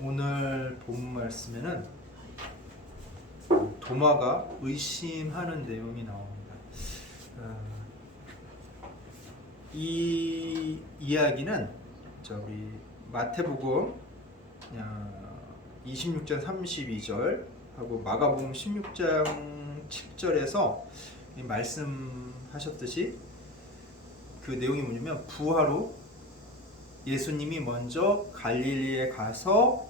오늘 본 말씀에는 도마가 의심하는 내용이 나옵니다. 이 이야기는 우리 마태복음 26장 32절 하고 마가복음 16장 7절에서 말씀하셨듯이 그 내용이 뭐냐면 부활 후 예수님이 먼저 갈릴리에 가서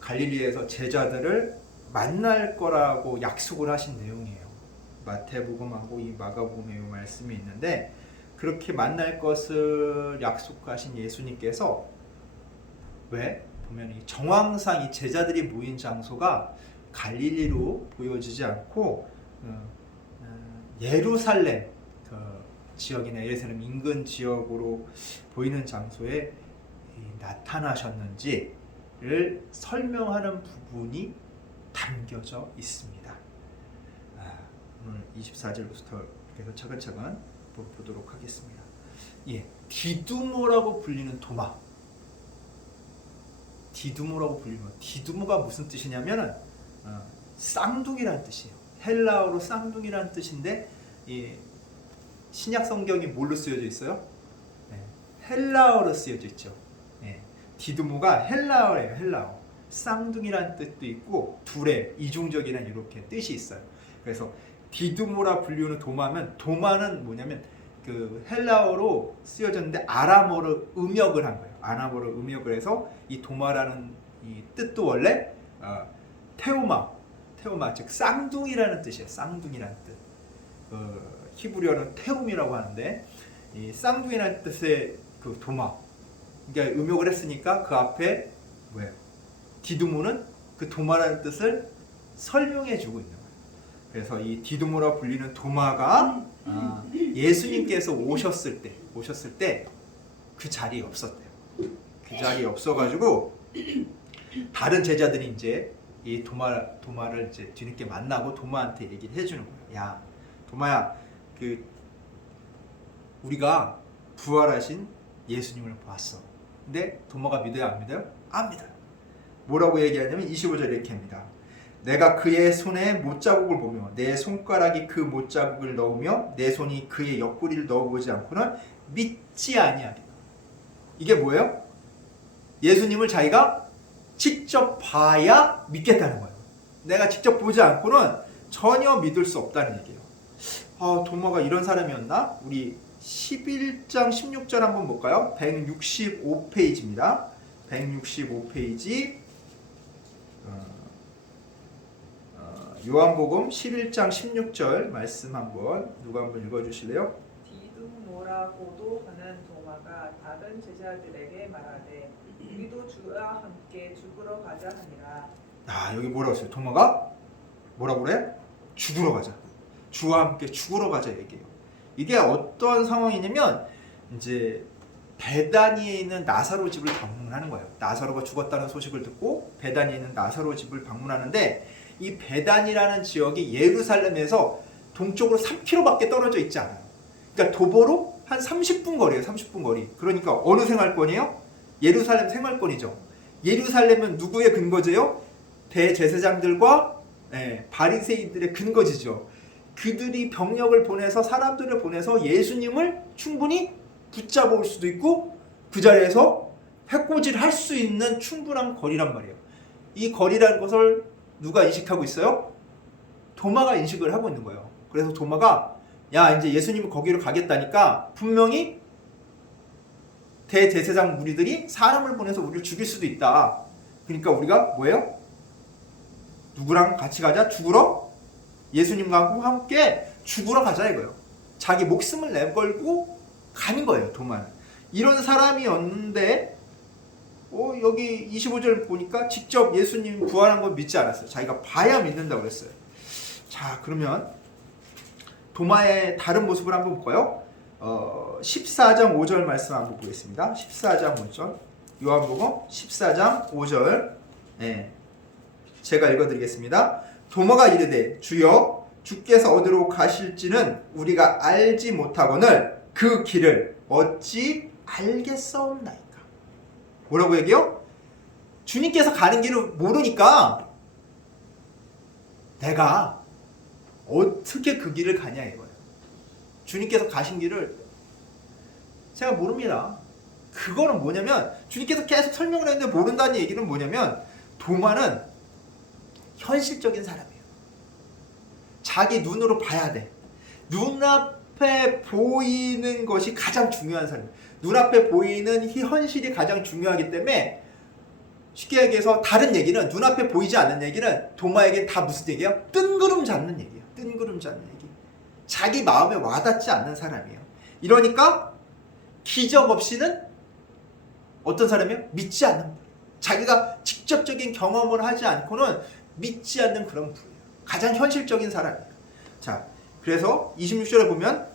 갈릴리에서 제자들을 만날 거라고 약속을 하신 내용이에요. 마태복음하고 이 마가복음에 말씀이 있는데 그렇게 만날 것을 약속하신 예수님께서 왜 보면 이 정황상 이 제자들이 모인 장소가 갈릴리로 보여지지 않고 예루살렘 지역이나 예루살렘 인근 지역으로 보이는 장소에 나타나셨는지를 설명하는 부분이 담겨져 있습니다. 오늘 24절부터 계속 차근차근 보도록 하겠습니다. 디두모라고 불리는 도마. 디두모라고 불리는 디두모가 무슨 뜻이냐면은 쌍둥이라는 뜻이에요. 헬라어로 쌍둥이라는 뜻인데 신약 성경이 뭘로 쓰여져 있어요? 헬라어로 쓰여져 있죠. 디두모가 헬라어예요. 헬라어. 쌍둥이라는 뜻도 있고 둘의 이중적이라는 이렇게 뜻이 있어요. 그래서 디두모라 불리는 도마면 도마는 뭐냐면 그 헬라어로 쓰여졌는데 아람어로 음역을 한 거예요. 아람어로 음역을 해서 이 도마라는 이 뜻도 원래 테오마 즉 쌍둥이라는 뜻이에요. 쌍둥이라는 뜻. 히브리어는 테움이라고 하는데 이 쌍둥이라는 뜻의 그 도마. 그러니까 음역을 했으니까 그 앞에 뭐예요? 디두모는 그 도마라는 뜻을 설명해주고 있는 거예요. 그래서 이 디두모라 불리는 도마가 예수님께서 오셨을 때 그 자리에 없었대요. 그 자리에 없어가지고 다른 제자들이 이제 이 도마를 이제 뒤늦게 만나고 도마한테 얘기를 해주는 거예요. 야, 도마야, 우리가 부활하신 예수님을 봤어. 근데 도마가 믿어요, 안 믿어요? 안 믿어요. 뭐라고 얘기하냐면 25절에 이렇게 합니다. 내가 그의 손에 못자국을 보며 내 손가락이 그 못자국을 넣으며 내 손이 그의 옆구리를 넣어보지 않고는 믿지 아니하리라. 이게 뭐예요? 예수님을 자기가 직접 봐야 믿겠다는 거예요. 내가 직접 보지 않고는 전혀 믿을 수 없다는 얘기예요. 도마가 이런 사람이었나? 우리 11장 16절 한번 볼까요? 165페이지입니다. 165페이지 요한복음 11장 16절 말씀 누가 한번 읽어주실래요? 디두모라고도 하는 도마가 다른 제자들에게 말하되 우리도 주와 함께 죽으러 가자 하니라. 여기 뭐라고 했어요? 도마가 뭐라고 그래? 죽으러 가자. 주와 함께 죽으러 가자 얘기해요. 이게 어떤 상황이냐면 이제 베다니에 있는 나사로 집을 방문하는 거예요. 나사로가 죽었다는 소식을 듣고 베다니에 있는 나사로 집을 방문하는데 이 베단이라는 지역이 예루살렘에서 동쪽으로 3km밖에 떨어져 있지 않아요. 그러니까 도보로 한 30분 거리예요. 30분 거리. 그러니까 어느 생활권이에요? 예루살렘 생활권이죠. 예루살렘은 누구의 근거지요? 대제사장들과 바리새인들의 근거지죠. 그들이 병력을 보내서 사람들을 보내서 예수님을 충분히 붙잡아올 수도 있고 그 자리에서 해코지를 할 수 있는 충분한 거리란 말이에요. 이 거리라는 것을 누가 인식하고 있어요? 도마가 인식을 하고 있는 거예요. 그래서 도마가 이제 예수님이 거기로 가겠다니까 분명히 대제사장 무리들이 사람을 보내서 우리를 죽일 수도 있다. 그러니까 우리가 뭐예요? 누구랑 같이 가자? 죽으러? 예수님과 함께 죽으러 가자 이거예요. 자기 목숨을 내걸고 가는 거예요. 도마는. 이런 사람이었는데 여기 25절 보니까 직접 예수님 부활한 걸 믿지 않았어요. 자기가 봐야 믿는다고 그랬어요. 자, 그러면 도마의 다른 모습을 한번 볼까요? 14장 5절 말씀 한번 보겠습니다. 14장 5절 요한복음 14장 5절 제가 읽어드리겠습니다. 도마가 이르되 주여 주께서 어디로 가실지는 우리가 알지 못하거늘 그 길을 어찌 알겠사옵나이까. 뭐라고 얘기해요? 주님께서 가는 길을 모르니까 내가 어떻게 그 길을 가냐 이거예요. 주님께서 가신 길을 제가 모릅니다. 그거는 뭐냐면 주님께서 계속 설명을 했는데 모른다는 얘기는 뭐냐면 도마는 현실적인 사람이에요. 자기 눈으로 봐야 돼. 눈앞에 보이는 것이 가장 중요한 사람이에요. 눈앞에 보이는 현실이 가장 중요하기 때문에 쉽게 얘기해서 다른 얘기는 눈앞에 보이지 않는 얘기는 도마에게 다 무슨 얘기예요? 뜬구름 잡는 얘기예요. 뜬구름 잡는 얘기. 자기 마음에 와닿지 않는 사람이에요. 이러니까 기적 없이는 어떤 사람이에요? 믿지 않는 분. 자기가 직접적인 경험을 하지 않고는 믿지 않는 그런 분이에요. 가장 현실적인 사람이에요. 자, 그래서 26절에 보면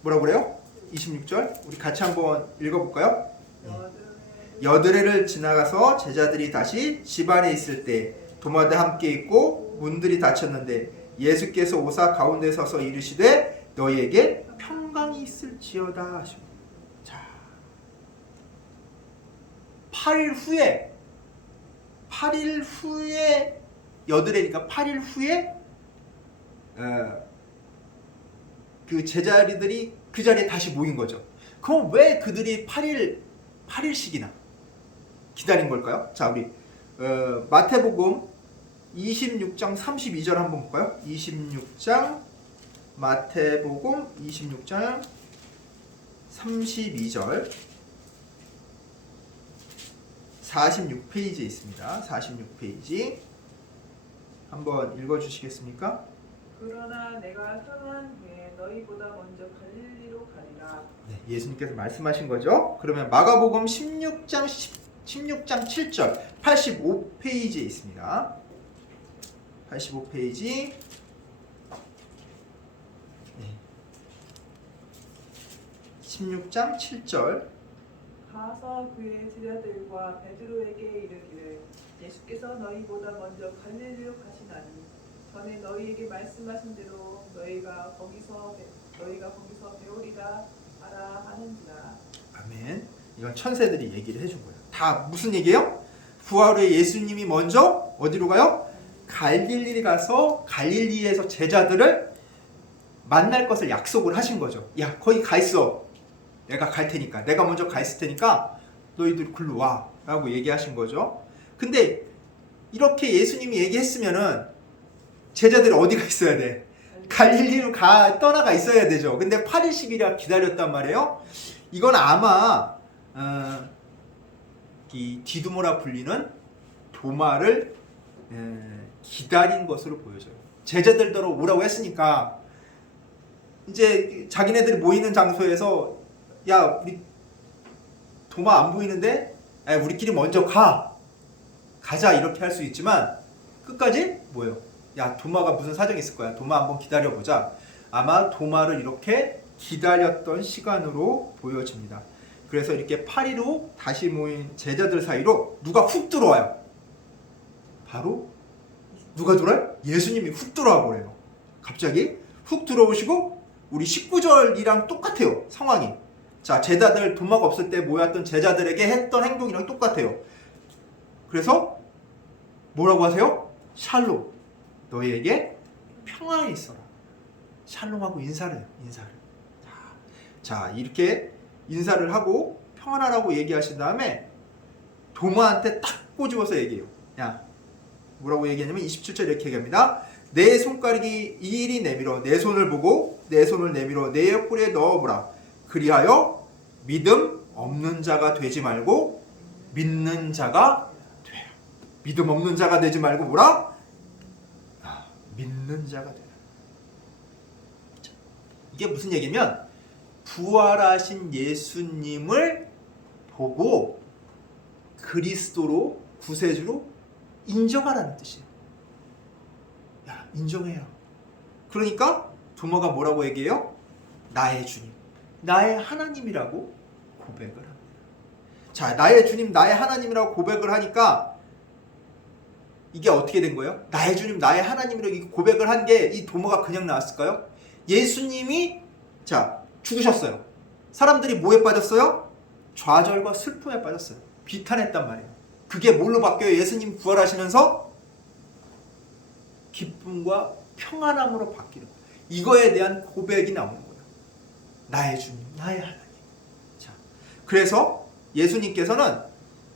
뭐라고 그래요? 26절 우리 같이 한번 읽어볼까요? 여드레를 지나가서 제자들이 다시 집 안에 있을 때 도마도 함께 있고 문들이 닫혔는데 예수께서 오사 가운데 서서 이르시되 너희에게 평강이 있을지어다 하십니다. 자, 8일 후에 여드레니까 8일 후에 그 제자들이 그 자리에 다시 모인 거죠. 그럼 왜 그들이 8일씩이나 기다린 걸까요? 자, 우리 마태복음 26장 32절 한번 볼까요? 26장 마태복음 26장 32절 46페이지에 있습니다. 46페이지 한번 읽어주시겠습니까? 그러나 내가 떠난 후에 너희보다 먼저 갈릴리로 가리라. 네, 예수님께서 말씀하신 거죠. 그러면 마가복음 16장 7절 85페이지에 있습니다. 85페이지 네. 16장 7절 가서 그의 제자들과 베드로에게 이르기를 예수께서 너희보다 먼저 갈릴리로 가시나니 전에 너희에게 말씀하신 대로 너희가 거기서 배우리라 하라 하는지라. 아멘. 이건 천사들이 얘기를 해준 거예요. 다 무슨 얘기예요? 부활 후에 예수님이 먼저 어디로 가요? 갈릴리 가서 갈릴리에서 제자들을 만날 것을 약속을 하신 거죠. 야, 거기 가 있어. 내가 갈 테니까. 내가 먼저 가 있을 테니까 너희들 글로 와. 라고 얘기하신 거죠. 근데 이렇게 예수님이 얘기했으면은 제자들이 어디가 있어야 돼? 갈릴리로 떠나가 있어야 되죠. 근데 8일씩이나 기다렸단 말이에요. 이건 아마 이 디두모라 불리는 도마를 기다린 것으로 보여져요. 제자들더러 오라고 했으니까 이제 자기네들이 모이는 장소에서 야, 우리 도마 안 보이는데 우리끼리 먼저 가자 이렇게 할 수 있지만 끝까지 뭐예요? 야, 도마가 무슨 사정이 있을 거야. 도마 한번 기다려보자. 아마 도마를 이렇게 기다렸던 시간으로 보여집니다. 그래서 이렇게 8일 후 다시 모인 제자들 사이로 누가 훅 들어와요. 바로 누가 들어와요? 예수님이 훅 들어와 버려요. 갑자기 훅 들어오시고 우리 19절이랑 똑같아요. 상황이. 자, 제자들 도마가 없을 때 모였던 제자들에게 했던 행동이랑 똑같아요. 그래서 뭐라고 하세요? 샬롬. 너희에게 평안이 있어라. 샬롬하고 인사를 해요. 자, 이렇게 인사를 하고 평안하라고 얘기하신 다음에 도마한테 딱 꼬집어서 얘기해요. 야, 뭐라고 얘기하냐면 27절 이렇게 얘기합니다. 내 손가락이 이리 내밀어 내 손을 보고 내 손을 내밀어 내 옆구리에 넣어보라. 그리하여 믿음 없는 자가 되지 말고 믿는 자가 되라. 믿음 없는 자가 되지 말고 뭐라? 믿는 자가 되라. 이게 무슨 얘기냐면 부활하신 예수님을 보고 그리스도로 구세주로 인정하라는 뜻이에요. 야, 인정해요. 그러니까 도마가 뭐라고 얘기해요? 나의 주님, 나의 하나님이라고 고백을 합니다. 자, 나의 주님, 나의 하나님이라고 고백을 하니까 이게 어떻게 된 거예요? 나의 주님, 나의 하나님이라고 고백을 한 게 이 도마가 그냥 나왔을까요? 예수님이 자 죽으셨어요. 사람들이 뭐에 빠졌어요? 좌절과 슬픔에 빠졌어요. 비탄했단 말이에요. 그게 뭘로 바뀌어요? 예수님 부활하시면서 기쁨과 평안함으로 바뀌는 거예요. 이거에 대한 고백이 나오는 거예요. 나의 주님, 나의 하나님. 자, 그래서 예수님께서는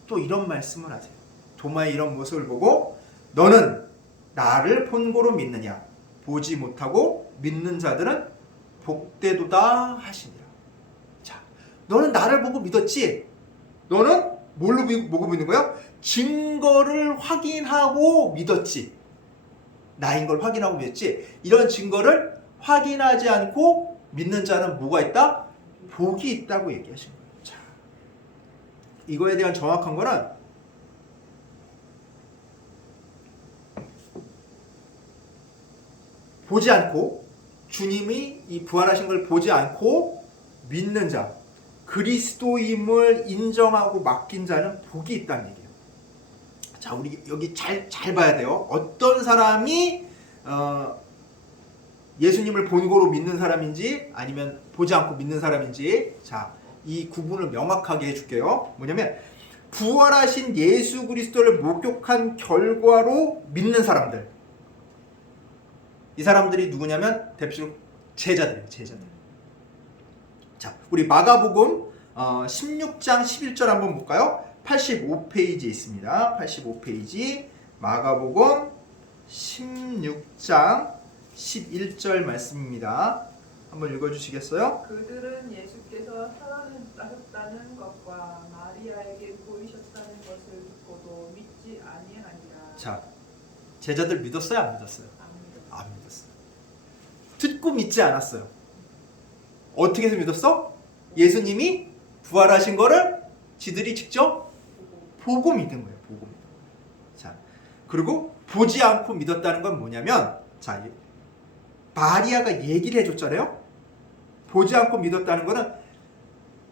또 이런 말씀을 하세요. 도마의 이런 모습을 보고 너는 나를 본고로 믿느냐? 보지 못하고 믿는 자들은 복되도다 하시니라. 자, 너는 나를 보고 믿었지? 너는 뭘로 보고 믿는 거야? 증거를 확인하고 믿었지. 나인 걸 확인하고 믿었지. 이런 증거를 확인하지 않고 믿는 자는 뭐가 있다? 복이 있다고 얘기하신 거예요. 자, 이거에 대한 정확한 거는 보지 않고 주님이 이 부활하신 걸 보지 않고 믿는 자, 그리스도임을 인정하고 맡긴 자는 복이 있다는 얘기예요. 자, 우리 여기 잘 봐야 돼요. 어떤 사람이 예수님을 본고로 믿는 사람인지 아니면 보지 않고 믿는 사람인지, 자, 이 구분을 명확하게 해줄게요. 뭐냐면 부활하신 예수 그리스도를 목격한 결과로 믿는 사람들, 이 사람들이 누구냐면 대표적으로 제자들이에요. 제자들. 자, 우리 마가복음 16장 11절 한번 볼까요? 85페이지에 있습니다. 85페이지 마가복음 16장 11절 말씀입니다. 한번 읽어주시겠어요? 그들은 예수께서 살아나셨다는 것과 마리아에게 보이셨다는 것을 듣고도 믿지 아니하니라. 자, 제자들 믿었어요? 안 믿었어요? 안 안 믿었어요. 듣고 믿지 않았어요. 어떻게 해서 믿었어? 예수님이 부활하신 거를 지들이 직접 보고 믿은 거예요. 보고 믿은 거예요. 자, 그리고 보지 않고 믿었다는 건 뭐냐면, 자, 마리아가 얘기를 해줬잖아요. 보지 않고 믿었다는 거는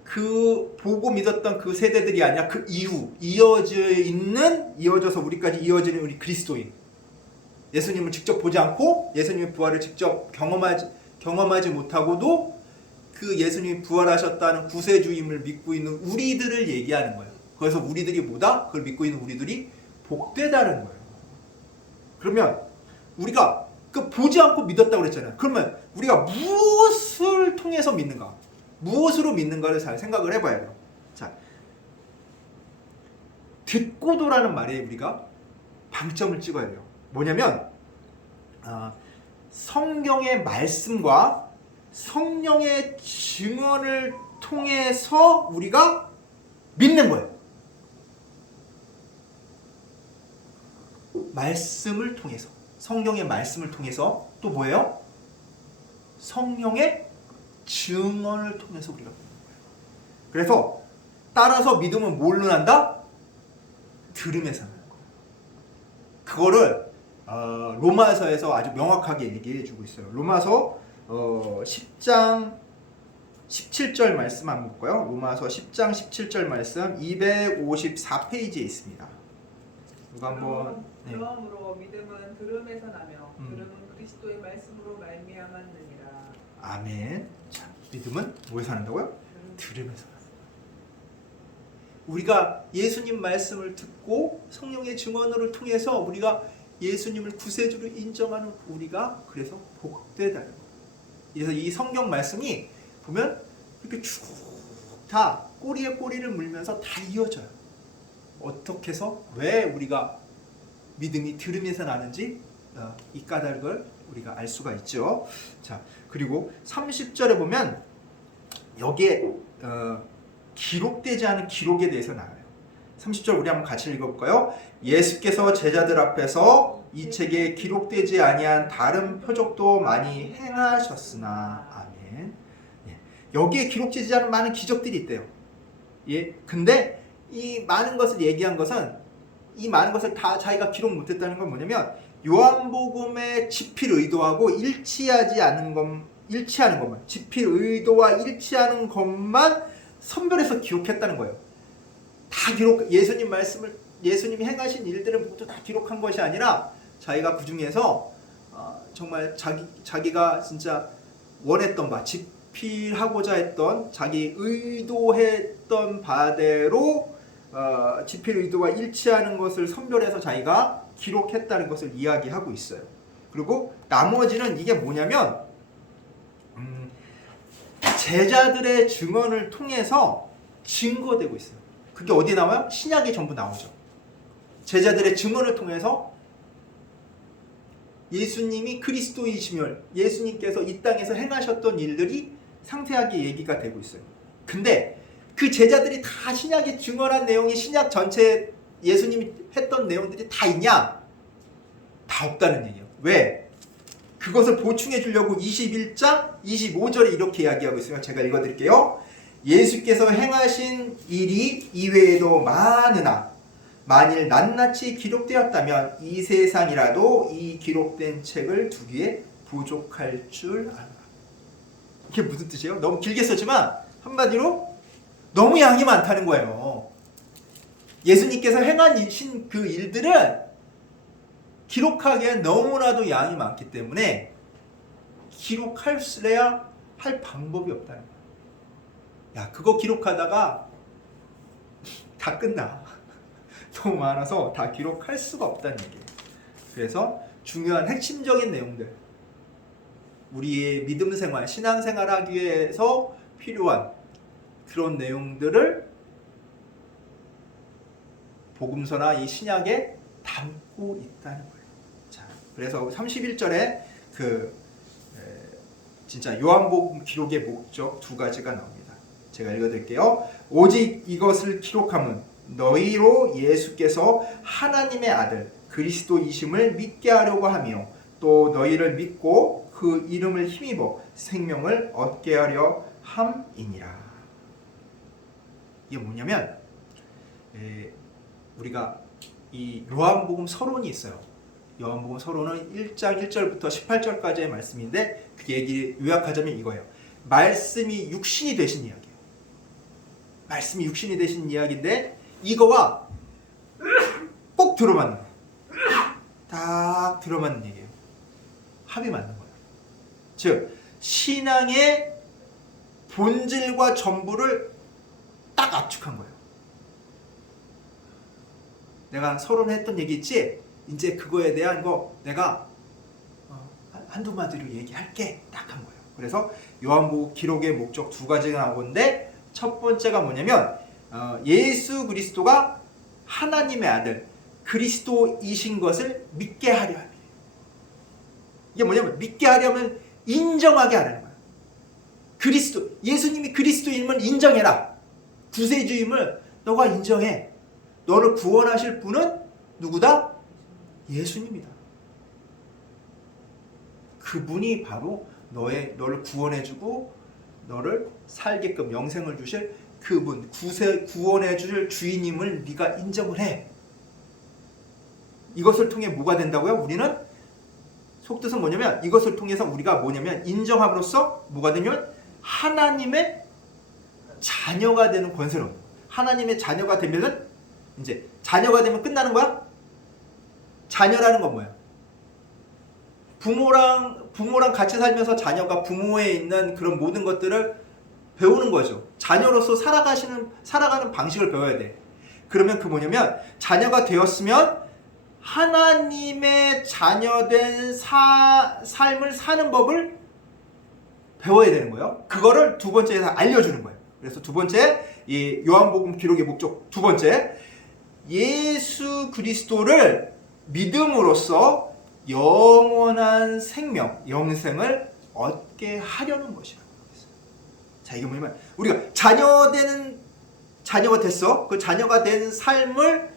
그 보고 믿었던 그 세대들이 아니라 그 이후 이어져서 우리까지 이어지는 우리 그리스도인, 예수님을 직접 보지 않고 예수님의 부활을 직접 경험하지 못하고도 그 예수님이 부활하셨다는 구세주임을 믿고 있는 우리들을 얘기하는 거예요. 그래서 우리들이 뭐다? 그걸 믿고 있는 우리들이 복되다는 거예요. 그러면 우리가 그 보지 않고 믿었다고 그랬잖아요. 그러면 우리가 무엇을 통해서 믿는가? 무엇으로 믿는가를 잘 생각을 해봐야 돼요. 자, 듣고도라는 말에 우리가 방점을 찍어야 돼요. 뭐냐면 성경의 말씀과 성령의 증언을 통해서 우리가 믿는 거예요. 말씀을 통해서, 성경의 말씀을 통해서, 또 뭐예요? 성령의 증언을 통해서 우리가 믿는 거예요. 그래서 따라서 믿음은 뭘로 난다? 들음에서 나는 거예요. 그거를 로마서에서 아주 명확하게 얘기해 주고 있어요. 로마서 10장 17절 말씀 한번 볼까요? 로마서 10장 17절 말씀 254페이지에 있습니다. 이거 한번. 네. 그러므로 믿음은 들음에서 나며 들음은 그리스도의 말씀으로 말미암았느니라. 아멘. 자, 믿음은 뭐에서 난다고요? 들음에서 난다. 우리가 예수님 말씀을 듣고 성령의 증언을 통해서 우리가 예수님을 구세주로 인정하는 우리가 그래서 복되다는 거예요. 그래서 이 성경 말씀이 보면 이렇게 쭉 다 꼬리에 꼬리를 물면서 다 이어져요. 어떻게 해서 왜 우리가 믿음이 들음에서 나는지 이 까닭을 우리가 알 수가 있죠. 자, 그리고 30절에 보면 여기에 기록되지 않은 기록에 대해서 나와요. 30절 우리 한번 같이 읽어볼까요? 예수께서 제자들 앞에서 이 책에 기록되지 아니한 다른 표적도 많이 행하셨으나. 아멘. 예, 여기에 기록되지 않은 많은 기적들이 있대요. 예, 근데 이 많은 것을 얘기한 것은, 이 많은 것을 다 자기가 기록 못했다는 건 뭐냐면 요한복음에 집필 의도하고 일치하는 것만, 집필 의도와 일치하는 것만 선별해서 기록했다는 거예요. 다 예수님 말씀을, 예수님이 행하신 일들을 모두 다 기록한 것이 아니라 자기가 그 중에서 정말 자기가 진짜 원했던 바, 집필하고자 했던 자기 의도했던 바대로 집필 의도와 일치하는 것을 선별해서 자기가 기록했다는 것을 이야기하고 있어요. 그리고 나머지는 이게 뭐냐면 제자들의 증언을 통해서 증거되고 있어요. 그게 어디 나와요? 신약에 전부 나오죠. 제자들의 증언을 통해서 예수님이 그리스도이심을, 예수님께서 이 땅에서 행하셨던 일들이 상세하게 얘기가 되고 있어요. 근데 그 제자들이 다 신약에 증언한 내용이 신약 전체에 예수님이 했던 내용들이 다 있냐? 다 없다는 얘기예요. 왜? 그것을 보충해 주려고 21장 25절에 이렇게 이야기하고 있으면 제가 읽어드릴게요. 예수께서 행하신 일이 이외에도 많으나 만일 낱낱이 기록되었다면 이 세상이라도 이 기록된 책을 두기에 부족할 줄 알아. 이게 무슨 뜻이에요? 너무 길게 썼지만 한마디로 너무 양이 많다는 거예요. 예수님께서 행하신 그 일들은 기록하기엔 너무나도 양이 많기 때문에 기록할래야 할 방법이 없다는 거예요. 야, 그거 기록하다가 다 끝나. 너무 많아서 다 기록할 수가 없다는 얘기예요. 그래서 중요한 핵심적인 내용들, 우리의 믿음 생활, 신앙 생활 하기 위해서 필요한 그런 내용들을 복음서나 이 신약에 담고 있다는 거예요. 자, 그래서 31절에 진짜 요한복음 기록의 목적 두 가지가 나옵니다. 제가 읽어드릴게요. 오직 이것을 기록함은 너희로 예수께서 하나님의 아들 그리스도이심을 믿게 하려고 하며 또 너희를 믿고 그 이름을 힘입어 생명을 얻게 하려 함이니라. 이게 뭐냐면 우리가 이 요한복음 서론이 있어요. 요한복음 서론은 1장 1절부터 18절까지의 말씀인데 그 얘기를 요약하자면 이거예요. 말씀이 육신이 되신 이야기예요. 말씀이 육신이 되신 이야기인데 이거와 꼭 들어맞는 거예요. 딱 들어맞는 얘기예요. 합이 맞는 거예요. 즉 신앙의 본질과 전부를 딱 압축한 거예요. 내가 서론에 했던 얘기 있지? 이제 그거에 대한 거 내가 한두 마디로 얘기할게. 딱 한 거예요. 그래서 요한복음 기록의 목적 두 가지가 나오는데 첫 번째가 뭐냐면 예수 그리스도가 하나님의 아들 그리스도이신 것을 믿게 하려 합니다. 이게 뭐냐면 믿게 하려면 인정하게 하라는 거예요. 그리스도, 예수님이 그리스도임을 인정해라. 구세주임을 너가 인정해. 너를 구원하실 분은 누구다? 예수님이다. 그분이 바로 너를 구원해주고 너를 살게끔 영생을 주실 그분, 구원해 줄 주인님을 네가 인정을 해. 이것을 통해 뭐가 된다고요? 우리는 속뜻은 뭐냐면 이것을 통해서 우리가 뭐냐면 인정함으로써 뭐가 되면 하나님의 자녀가 되는 권세를 얻는 거예요. 하나님의 자녀가 되면은 이제 자녀가 되면 끝나는 거야? 자녀라는 건 뭐야? 부모랑 같이 살면서 자녀가 부모에 있는 그런 모든 것들을 배우는 거죠. 자녀로서 살아가는 방식을 배워야 돼. 그러면 그 뭐냐면 자녀가 되었으면 하나님의 자녀된 삶을 사는 법을 배워야 되는 거예요. 그거를 두 번째에서 알려주는 거예요. 그래서 두 번째, 이 요한복음 기록의 목적 두 번째, 예수 그리스도를 믿음으로써 영원한 생명, 영생을 얻게 하려는 것이라고 하겠어요. 자, 이게 뭐냐면 우리가 자녀가 됐어. 그 자녀가 된 삶을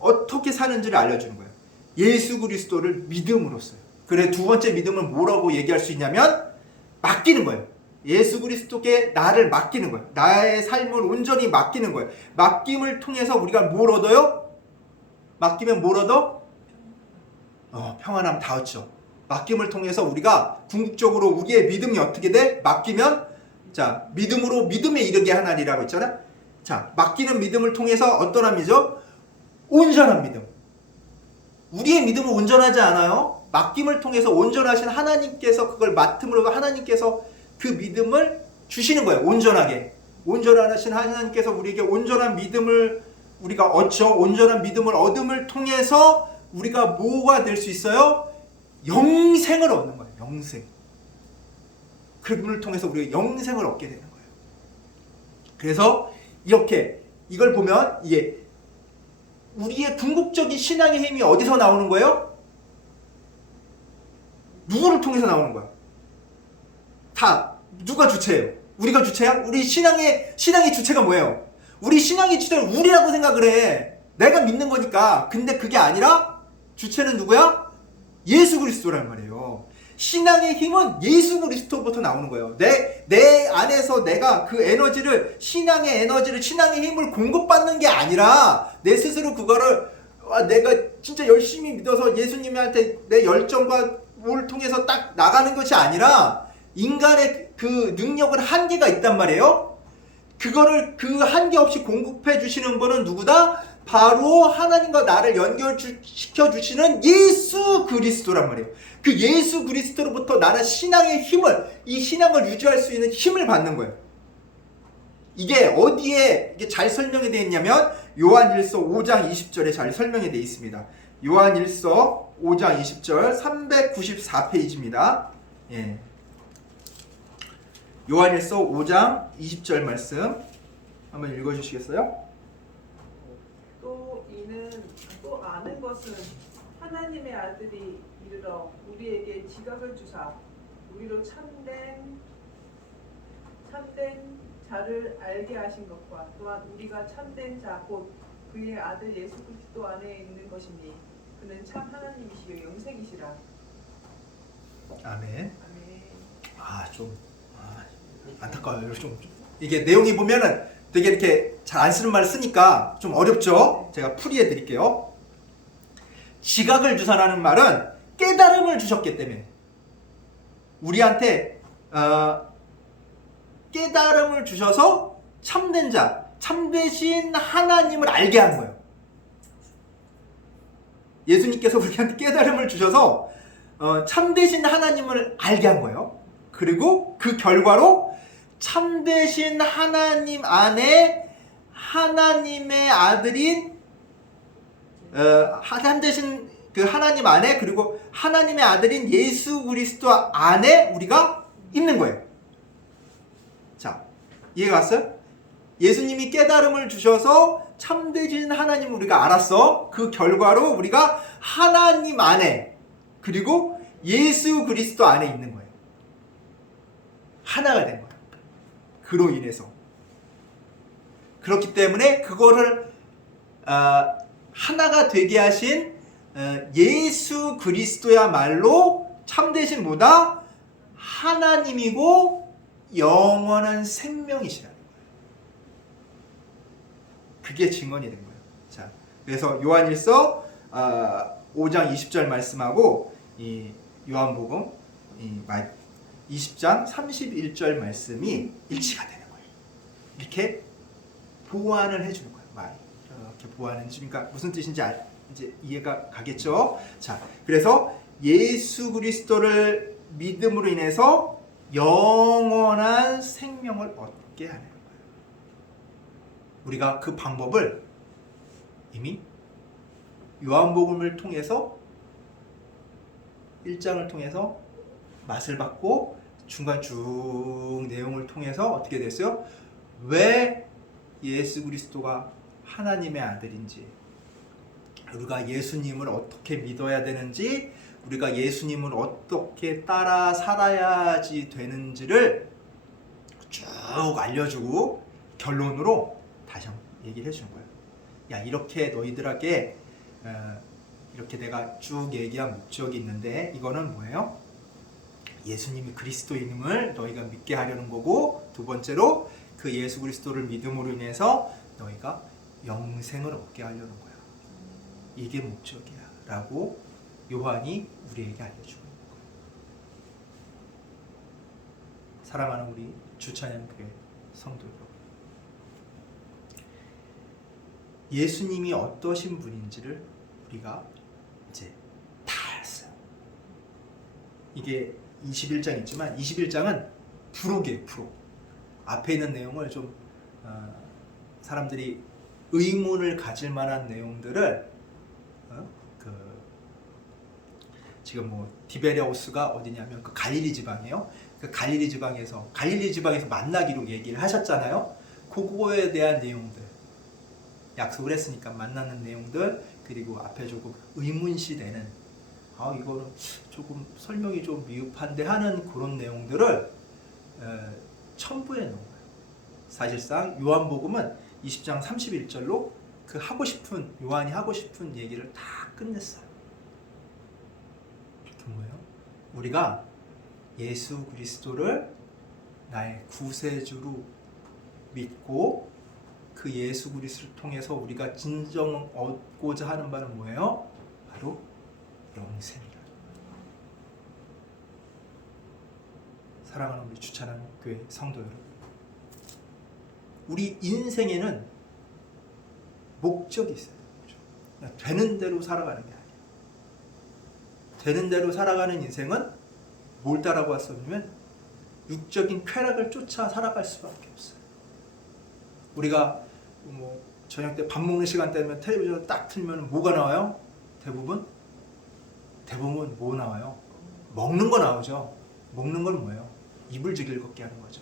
어떻게 사는지를 알려주는 거예요. 예수 그리스도를 믿음으로써요. 그래, 두 번째 믿음은 뭐라고 얘기할 수 있냐면 맡기는 거예요. 예수 그리스도께 나를 맡기는 거예요. 나의 삶을 온전히 맡기는 거예요. 맡김을 통해서 우리가 뭘 얻어요? 맡기면 뭘 얻어? 평안함 다 얻죠. 맡김을 통해서 우리가 궁극적으로 우리의 믿음이 어떻게 돼? 맡기면 자, 믿음으로 믿음에 이르게 하나니라고 했잖아. 자, 맡기는 믿음을 통해서 어떤 함이죠? 온전한 믿음. 우리의 믿음은 온전하지 않아요. 맡김을 통해서 온전하신 하나님께서 그걸 맡음으로 하나님께서 그 믿음을 주시는 거예요. 온전하게. 온전하신 하나님께서 우리에게 온전한 믿음을 우리가 얻죠. 온전한 믿음을 얻음을 통해서 우리가 뭐가 될 수 있어요? 영생을 얻는 거예요. 영생. 그분을 통해서 우리가 영생을 얻게 되는 거예요. 그래서 이렇게 이걸 보면 이게 우리의 궁극적인 신앙의 힘이 어디서 나오는 거예요? 누구를 통해서 나오는 거야? 다 누가 주체예요? 우리가 주체야? 우리 신앙의 주체가 뭐예요? 우리 신앙의 주체는 우리라고 생각을 해. 내가 믿는 거니까. 근데 그게 아니라 주체는 누구야? 예수 그리스도란 말이에요. 신앙의 힘은 예수 그리스도부터 나오는 거예요. 내 안에서 내가 그 에너지를, 신앙의 힘을 공급받는 게 아니라 내 스스로 그거를 내가 진짜 열심히 믿어서 예수님한테 내 열정과 뭘 통해서 딱 나가는 것이 아니라 인간의 그 능력은 한계가 있단 말이에요. 그거를 그 한계 없이 공급해 주시는 분은 누구다? 바로 하나님과 나를 연결시켜 주시는 예수 그리스도란 말이에요. 그 예수 그리스도로부터 나는 신앙의 힘을, 이 신앙을 유지할 수 있는 힘을 받는 거예요. 이게 어디에 이게 잘 설명이 되어 있냐면 요한일서 5장 20절에 잘 설명이 되어 있습니다. 요한일서 5장 20절 394페이지입니다. 예. 요한일서 5장 20절 말씀 한번 읽어주시겠어요? 또 아는 것은 하나님의 아들이 이르러 우리에게 지각을 주사 우리로 참된 자를 알게 하신 것과 또한 우리가 참된 자 곧 그의 아들 예수 그리스도 안에 있는 것이니 그는 참 하나님이시요 영생이시라. 아멘. 아멘. 좀 안타까워요. 좀 이게 내용이 보면은 되게 이렇게 잘 안 쓰는 말을 쓰니까 좀 어렵죠. 제가 풀이해 드릴게요. 지각을 주사라는 말은 깨달음을 주셨기 때문에 우리한테 깨달음을 주셔서 참된 자, 참되신 하나님을 알게 한 거예요. 예수님께서 우리한테 깨달음을 주셔서 참되신 하나님을 알게 한 거예요. 그리고 그 결과로 참되신 하나님 안에 하나님의 아들인 참되신 그 하나님 안에 그리고 하나님의 아들인 예수 그리스도 안에 우리가 있는 거예요. 자, 이해가 왔어요? 예수님이 깨달음을 주셔서 참되신 하나님을 우리가 알았어. 그 결과로 우리가 하나님 안에 그리고 예수 그리스도 안에 있는 거예요. 하나가 된 거예요. 그로 인해서. 그렇기 때문에 그거를 하나가 되게 하신 예수 그리스도야말로 참되신 뭐다? 하나님이고 영원한 생명이시라는 거예요. 그게 증언이 된 거예요. 자, 그래서 요한일서 5장 20절 말씀하고 이 요한복음 20장 31절 말씀이 일치가 되는 거예요. 이렇게 보완을 해주는 거예요. 말이 이렇게 보완을 해주니까 무슨 뜻인지 이제 이해가 가겠죠. 자, 그래서 예수 그리스도를 믿음으로 인해서 영원한 생명을 얻게 하는 거예요. 우리가 그 방법을 이미 요한복음을 통해서 1장을 통해서 맛을 받고 중간 쭉 내용을 통해서 어떻게 됐어요? 왜 예수 그리스도가 하나님의 아들인지, 우리가 예수님을 어떻게 믿어야 되는지, 우리가 예수님을 어떻게 따라 살아야지 되는지를 쭉 알려주고 결론으로 다시 한번 얘기를 해주는 거예요. 야, 이렇게 너희들에게 이렇게 내가 쭉 얘기한 목적이 있는데 이거는 뭐예요? 예수님이 그리스도인임을 너희가 믿게 하려는 거고, 두 번째로 그 예수 그리스도를 믿음으로 인해서 너희가 영생을 얻게 하려는 거야. 이게 목적이야 라고 요한이 우리에게 알려주는 거예요. 사랑하는 우리 주찬양교회 성도 여러분, 예수님이 어떠신 분인지를 우리가 이제 다 알았어요. 이게 21장 있지만 21장은 부록이에요. 부록. 앞에 있는 내용을 좀 사람들이 의문을 가질 만한 내용들을 지금 뭐 디베레우스가 어디냐면 그 갈릴리 지방이에요. 그 갈릴리 지방에서 만나기로 얘기를 하셨잖아요. 그거에 대한 내용들, 약속을 했으니까 만나는 내용들, 그리고 앞에 조금 의문시 되는 이거는 조금 설명이 좀 미흡한데 하는 그런 내용들을 첨부해 놓은 거예요. 사실상 요한복음은 20장 31절로 요한이 하고 싶은 얘기를 다 끝냈어요. 그 뭐예요? 우리가 예수 그리스도를 나의 구세주로 믿고 그 예수 그리스도를 통해서 우리가 진정 얻고자 하는 바는 뭐예요? 바로 영생이다. 사랑하는 우리 주찬한 교회 성도 여러분, 우리 인생에는 목적이 있어요. 그냥 되는 대로 살아가는 게 아니에요. 되는 대로 살아가는 인생은 뭘 따라고 왔었냐면 육적인 쾌락을 쫓아 살아갈 수밖에 없어요. 우리가 뭐 저녁 때 밥 먹는 시간 되면 텔레비전을 딱 틀면 뭐가 나와요? 대부분 뭐 나와요? 먹는 거 나오죠. 먹는 건 뭐예요? 입을 즐겁게 하는 거죠.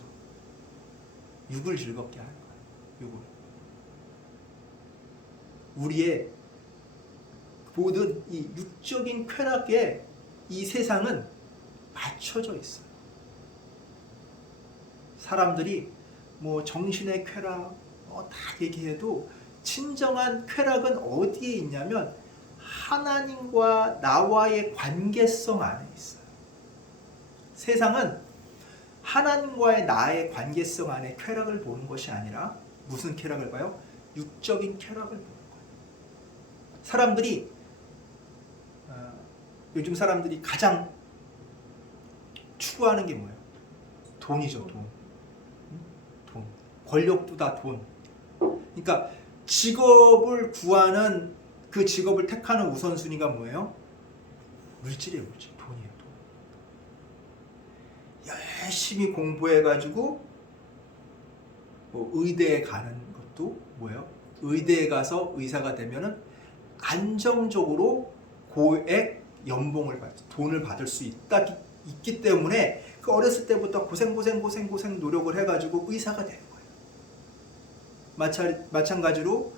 육을 즐겁게 하는 거예요. 육을. 우리의 모든 이 육적인 쾌락에 이 세상은 맞춰져 있어요. 사람들이 뭐 정신의 쾌락 다 얘기해도 진정한 쾌락은 어디에 있냐면 하나님과 나와의 관계성 안에 있어요. 세상은 하나님과의 나의 관계성 안에 쾌락을 보는 것이 아니라 무슨 쾌락을 봐요? 육적인 쾌락을 보는 거예요. 사람들이 요즘 사람들이 가장 추구하는 게 뭐예요? 돈이죠. 돈. 권력보다 돈. 그러니까 직업을 구하는 그 직업을 택하는 우선순위가 뭐예요? 물질이에요. 물질. 돈이에요. 돈. 열심히 공부해가지고 뭐 의대에 가는 것도 뭐예요? 의대에 가서 의사가 되면은 안정적으로 고액 연봉을 돈을 받을 수 있기 때문에 그 어렸을 때부터 고생 노력을 해가지고 의사가 되는 거예요. 마찬가지로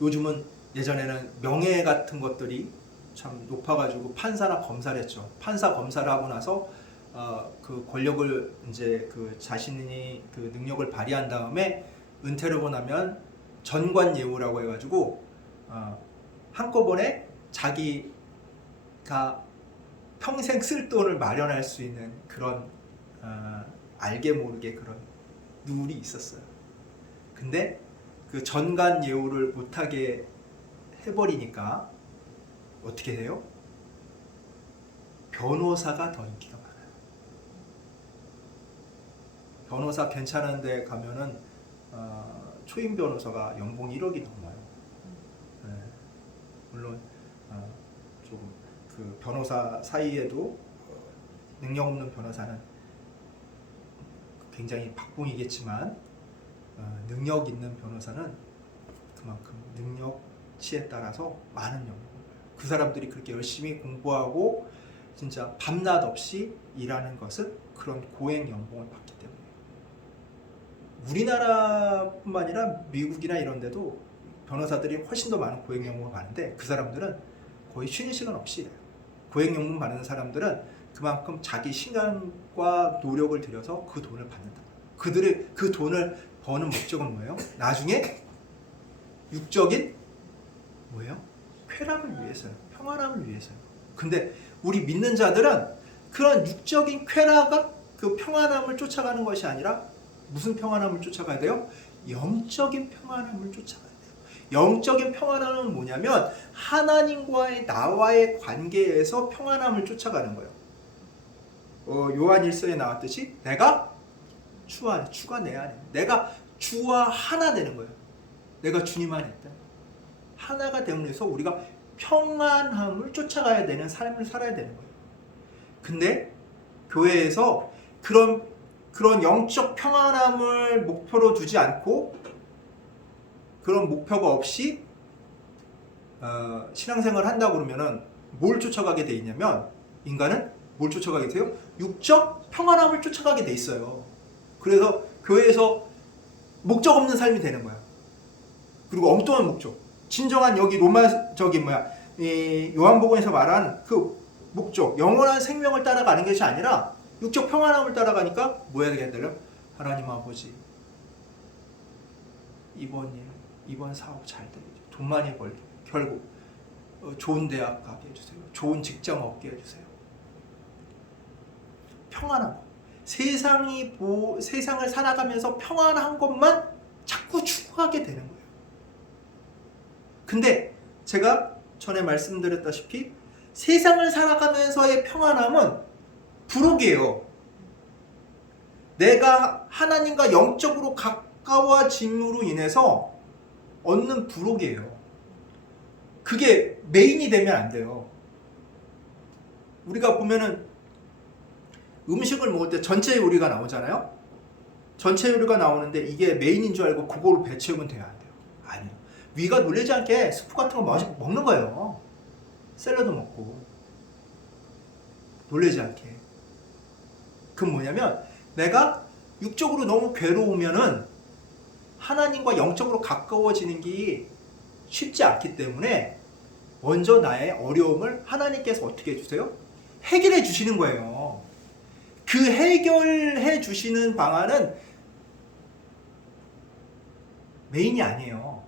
요즘은 예전에는 명예 같은 것들이 참 높아가지고 판사나 검사를 했죠. 판사 검사를 하고 나서 그 권력을 이제 그 자신이 그 능력을 발휘한 다음에 은퇴를 하고 나면 전관예우라고 해가지고 한꺼번에 자기가 평생 쓸 돈을 마련할 수 있는 그런 알게 모르게 그런 룰이 있었어요. 근데 그 전관예우를 못하게 해버리니까 어떻게 돼요? 변호사가 더 인기가 많아요. 변호사 괜찮은 데 가면은 초임 변호사가 연봉 1억이 넘어요. 네. 물론 조금 그 변호사 사이에도 능력 없는 변호사는 굉장히 박봉이겠지만 능력 있는 변호사는 그만큼 능력치에 따라서 많은 연봉을 받아요. 그 사람들이 그렇게 열심히 공부하고 진짜 밤낮 없이 일하는 것은 그런 고액 연봉을 받기 때문에 우리나라뿐만 아니라 미국이나 이런 데도 변호사들이 훨씬 더 많은 고액 연봉을 받는데 그 사람들은 거의 쉬는 시간 없이 일해요. 고액 연봉 받는 사람들은 그만큼 자기 시간과 노력을 들여서 그 돈을 받는다. 그들의 그 돈을 버는 목적은 뭐예요? 나중에 육적인 뭐예요? 쾌락을 위해서요. 평안함을 위해서요. 근데 우리 믿는 자들은 그런 육적인 쾌락과 그 평안함을 쫓아가는 것이 아니라 무슨 평안함을 쫓아가야 돼요? 영적인 평안함을 쫓아가야 돼요. 영적인 평안함은 뭐냐면 하나님과의 나와의 관계에서 평안함을 쫓아가는 거예요. 요한 1서에 나왔듯이 내가 주 안에, 주가 내 안에, 내가 주와 하나 되는 거예요. 내가 주님 안에 있다. 하나가 되면서 우리가 평안함을 쫓아가야 되는 삶을 살아야 되는 거예요. 근데 교회에서 그런 그런 영적 평안함을 목표로 두지 않고 그런 목표가 없이 신앙생활을 한다고 그러면은 뭘 쫓아가게 돼 있냐면 인간은 뭘 쫓아가게 돼요? 육적 평안함을 쫓아가게 돼 있어요. 그래서 교회에서 목적 없는 삶이 되는 거야. 그리고 엉뚱한 목적. 진정한 여기 이 요한복음에서 말한 그 목적, 영원한 생명을 따라가는 것이 아니라 육적 평안함을 따라가니까 뭐 해야 되겠다려? 하나님 아버지, 이번 일, 이번 사업 잘 되게 해주세요. 돈 많이 벌게, 결국 좋은 대학 가게 해주세요. 좋은 직장 얻게 해주세요. 평안함. 세상을 살아가면서 평안한 것만 자꾸 추구하게 되는 거예요. 근데 제가 전에 말씀드렸다시피 세상을 살아가면서의 평안함은 부록이에요. 내가 하나님과 영적으로 가까워짐으로 인해서 얻는 부록이에요. 그게 메인이 되면 안 돼요. 우리가 보면은 음식을 먹을 때 전체 요리가 나오잖아요. 전체 요리가 나오는데 이게 메인인 줄 알고 그거로 배 채우면 돼요, 안 돼요? 아니요. 위가 놀라지 않게 스프 같은 거 먹는 거예요. 샐러드 먹고 놀라지 않게. 그건 뭐냐면 내가 육적으로 너무 괴로우면은 하나님과 영적으로 가까워지는 게 쉽지 않기 때문에 먼저 나의 어려움을 하나님께서 어떻게 해주세요? 해결해 주시는 거예요. 그 해결해 주시는 방안은 메인이 아니에요.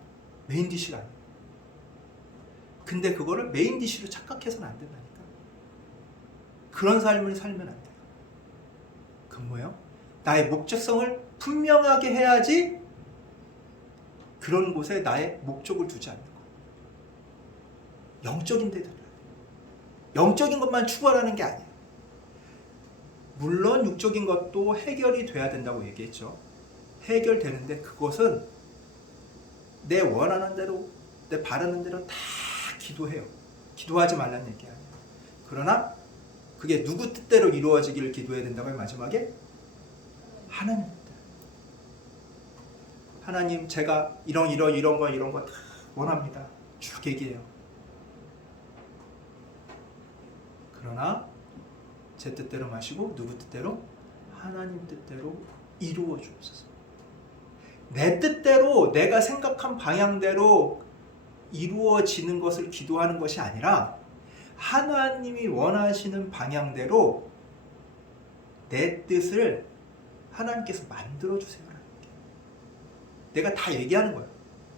메인 디시가 아니에요. 근데 그거를 메인 디시로 착각해서는 안 된다니까. 그런 삶을 살면 안 돼요. 그건 뭐예요? 나의 목적성을 분명하게 해야지 그런 곳에 나의 목적을 두지 않는 거예요. 영적인 데도 영적인 것만 추구하라는 게 아니에요. 물론 육적인 것도 해결이 돼야 된다고 얘기했죠. 해결되는데 그것은 내 원하는 대로, 내 바라는 대로 다 기도해요. 기도하지 말라는 얘기 아니에요. 그러나 그게 누구 뜻대로 이루어지기를 기도해야 된다고요. 마지막에 하나님 뜻대로. 하나님, 제가 이런 거 다 원합니다. 쭉 얘기해요. 그러나 제 뜻대로 마시고 누구 뜻대로? 하나님 뜻대로 이루어 주옵소서. 내 뜻대로 내가 생각한 방향대로 이루어지는 것을 기도하는 것이 아니라 하나님이 원하시는 방향대로 내 뜻을 하나님께서 만들어 주세요. 내가 다 얘기하는 거예요.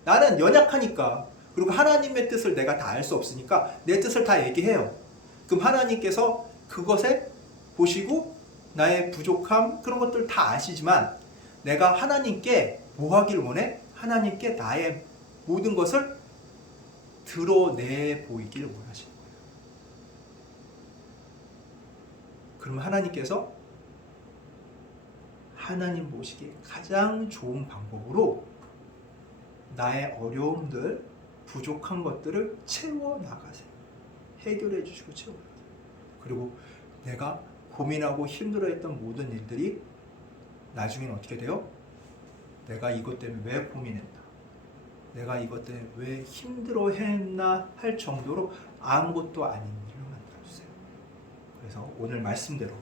나는 연약하니까, 그리고 하나님의 뜻을 내가 다 알 수 없으니까 내 뜻을 다 얘기해요. 그럼 하나님께서 그것에 보시고 나의 부족함 그런 것들 다 아시지만 내가 하나님께 뭐 하길 원해? 하나님께 나의 모든 것을 드러내 보이길 원하시는 거예요. 그러면 하나님께서 하나님 보시기에 가장 좋은 방법으로 나의 어려움들, 부족한 것들을 채워나가세요. 해결해 주시고 채워나가세요. 그리고 내가 고민하고 힘들어했던 모든 일들이 나중에는 어떻게 돼요? 내가 이것 때문에 왜 고민했나? 내가 이것 때문에 왜 힘들어했나 할 정도로 아무것도 아닌 일로 만들어주세요. 그래서 오늘 말씀대로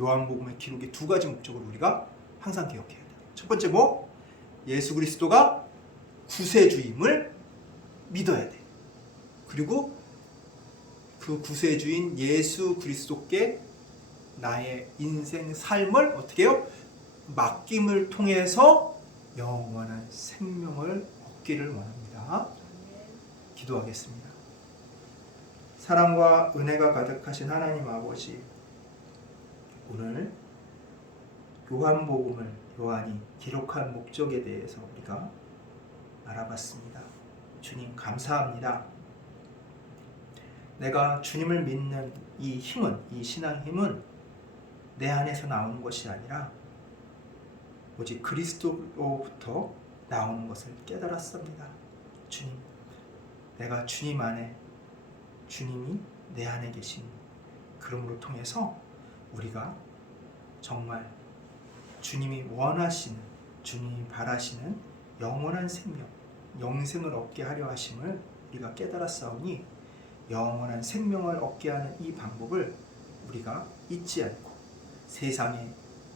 요한복음의 기록의 두 가지 목적을 우리가 항상 기억해야 돼요. 첫 번째 뭐? 예수 그리스도가 구세주임을 믿어야 돼. 그리고 그 구세주인 예수 그리스도께 나의 인생 삶을 어떻게 해요? 맡김을 통해서 영원한 생명을 얻기를 원합니다. 기도하겠습니다. 사랑과 은혜가 가득하신 하나님 아버지, 오늘 요한복음을 요한이 기록한 목적에 대해서 우리가 알아봤습니다. 주님 감사합니다. 내가 주님을 믿는 이 힘은, 이 신앙 힘은 내 안에서 나오는 것이 아니라 오직 그리스도로부터 나오는 것을 깨달았습니다. 주님, 내가 주님 안에, 주님이 내 안에 계신 그러므로 통해서 우리가 정말 주님이 원하시는, 주님이 바라시는 영원한 생명, 영생을 얻게 하려 하심을 우리가 깨달았사오니 영원한 생명을 얻게 하는 이 방법을 우리가 잊지 않고 세상이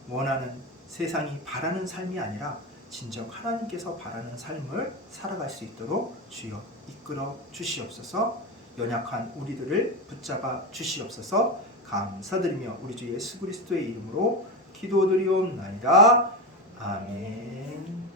원하는, 세상이 바라는 삶이 아니라 진정 하나님께서 바라는 삶을 살아갈 수 있도록 주여 이끌어 주시옵소서. 연약한 우리들을 붙잡아 주시옵소서. 감사드리며 우리 주 예수 그리스도의 이름으로 기도드리옵나이다. 아멘.